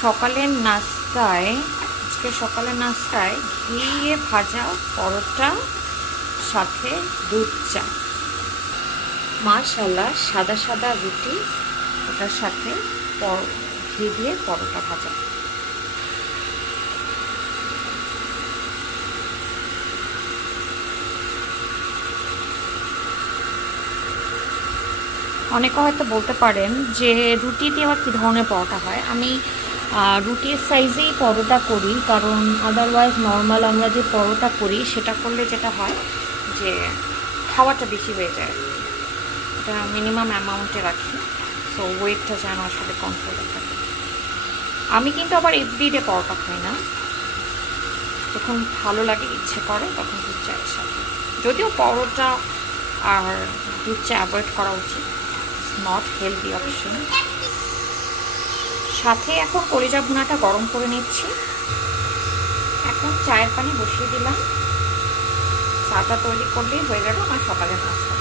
সকালের নাস্তায় ঘিয়ে ভাজা পরোটা সাথে দুধ চা, মাশাআল্লাহ। সাদা সাদা রুটি, ওটার সাথে ঘি দিয়ে পরোটা ভাজা। অনেকে হয়তো বলতে পারেন যে রুটি দিয়ে আবার কী ধরনের পরোটা হয়। আমি রুটির সাইজেই পরোটা করি, কারণ আদারওয়াইজ নর্মাল আমরা যে পরোটা করি সেটা করলে যেটা হয় যে খাওয়াটা বেশি হয়ে যায়। এটা মিনিমাম অ্যামাউন্টে রাখি, সো ওয়েটটা যেন আসলে কন্ট্রোলে থাকে। আমি কিন্তু আবার এভরিডে পরোটা খাই না, যখন ভালো লাগে ইচ্ছে করে তখন দুধ চায়ের সাথে। যদিও পরোটা আর দুধ চা অ্যাভয়েড করা উচিত, নট হেলদি অপশন। সাথে এখন কলিজা ভুনাটা গরম করে নিচ্ছি। এখন চায়ের পানি বসিয়ে দিলাম, চাটা তৈরি করলেই হয়ে গেল আমার সকালের নাস্তা।